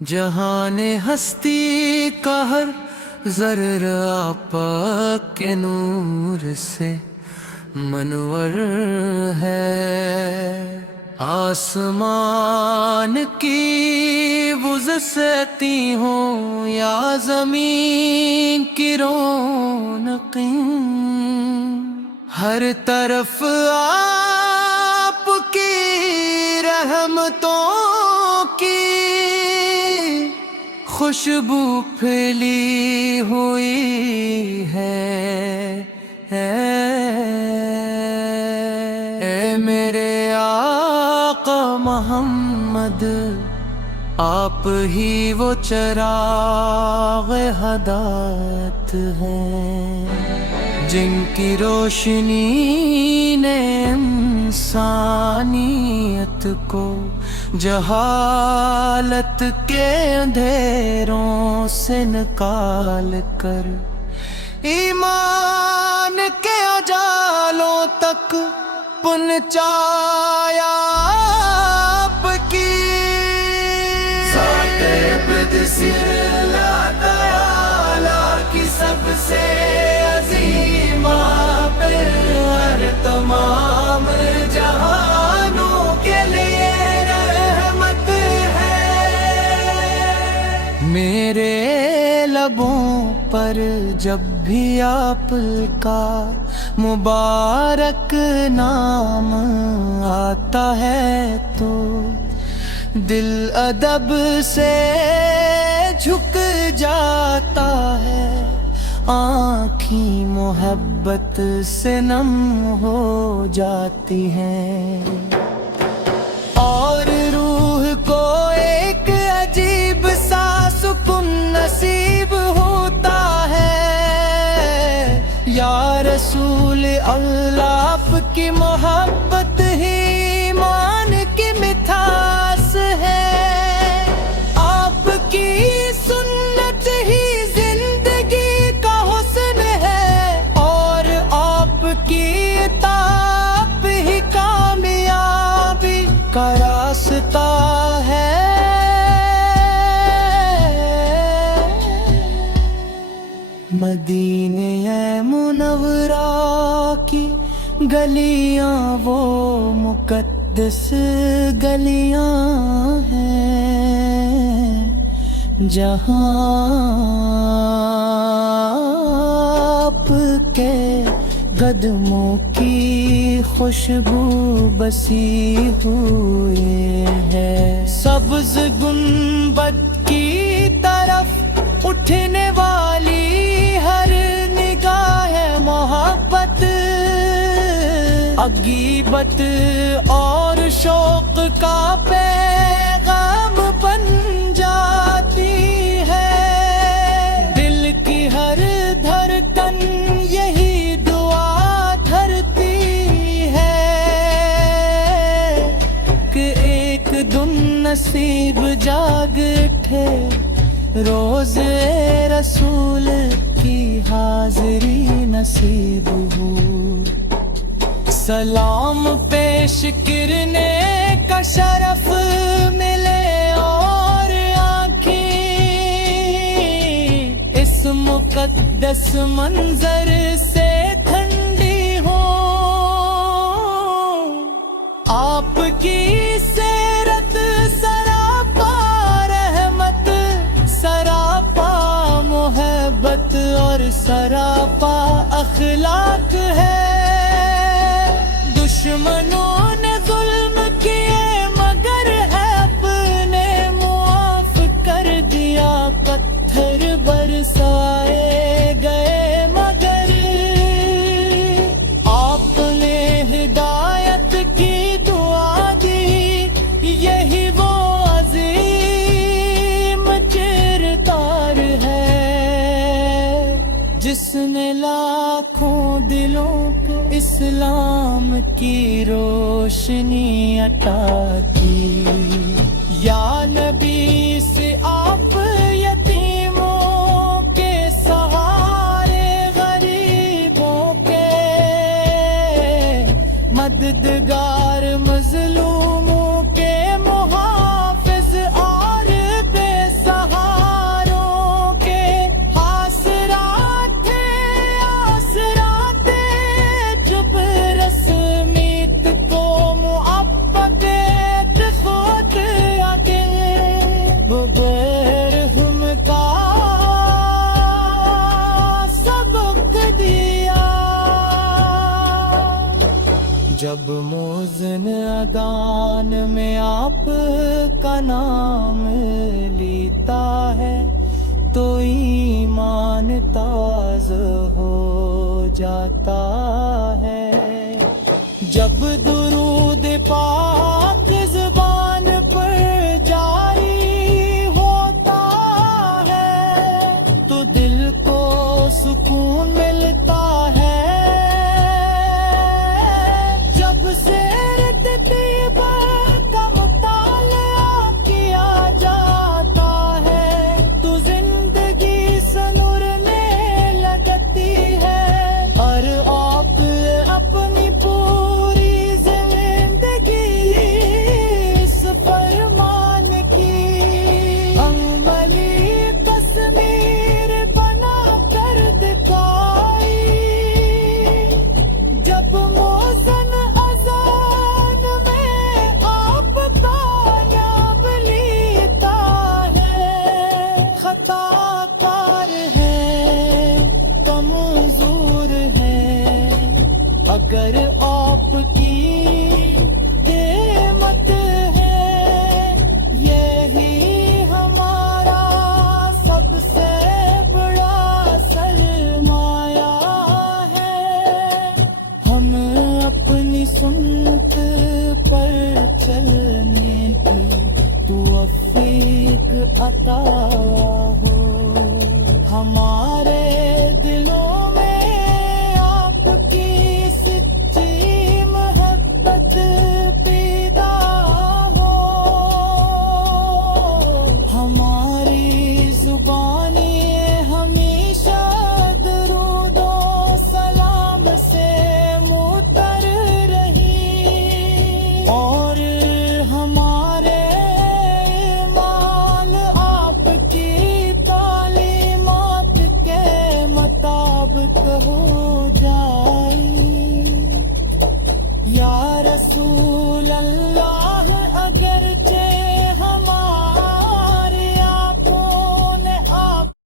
جہان ہستی کا ہر ذرہ آپا کے نور سے منور ہے، آسمان کی وسعتی ہوں یا زمین کی رونقیں، ہر طرف آپ کی رحمتوں کی خوشبو پھیلی ہوئی ہے۔ اے میرے آقا محمد، آپ ہی وہ چراغ ہدایت ہیں، جن کی روشنی نے انسانیت کو جہالت کے اندھیروں سے نکال کر ایمان کے اجالوں تک پہنچایا۔ آپ کی ذات قدس اللہ تعالی کی سب سے عظیم ہر تمام جہانوں کے لیے رحمت ہے۔ میرے لبوں پر جب بھی آپ کا مبارک نام آتا ہے تو دل ادب سے جھک جاتا ہے، آنکھیں محبت سے نم ہو جاتی ہیں، اور روح کو ایک عجیب سا سکون نصیب ہوتا ہے۔ یا رسول اللہ، آپ کی محبت ہی ایمان کی مٹھاس ہے، آپ کی سنت ہی زندگی کا حسن ہے، اور آپ کی اطاعت ہی کامیابی کا راستہ ہے۔ مدینہ منورہ کی گلیاں وہ مقدس گلیاں ہیں، جہاں آپ کے قدموں کی خوشبو بسی ہوئی ہے۔ سبز گنبد کی طرف اٹھنے والی ہر نگاہ محبت، عقیدت اور شوق کا پیغام بن جاتی ہے۔ دل کی ہر دھڑکن یہی دعا دھرتی ہے کہ ایک دن نصیب جاگ اٹھے، روز رسول کی حاضری نصیب ہو۔ سلام پیش کرنے کا شرف ملے، اور آنکھیں اس مقدس منظر سے ٹھنڈی ہوں۔ آپ کی سیرت سراپا رحمت، سراپا محبت اور سراپا اخلاق ہے۔ دشمنوں نے ظلم کیے مگر ہے اپنے معاف کر دیا، پتھر برسائے گئے مگر آپ نے ہدایت کی دعا دی، یہی وہ عظیم کردار ہے جس نے لاکھوں دلوں کو اسلام کی روشنی عطا کی۔ یا نبی سے آپ یتیموں کے اذان میں آپ کا نام لیتا ہے تو ایمان تازہ ہو جاتا ہے. جب درود پاک زبان پر جاری ہوتا ہے تو دل کو سکون ملتا ہے. جب سیرت طیبہ کا مطالعہ کیا جاتا ہے تو زندگی سنورنے لگتی ہے. اور آپ اپنی پوری زندگی اس فرمان کی عملی تصویر بنا کر دکھائی. جب موزن اذان میں آپ کا نام لیتا ہے خطا کار ہے کمزور ہے اگر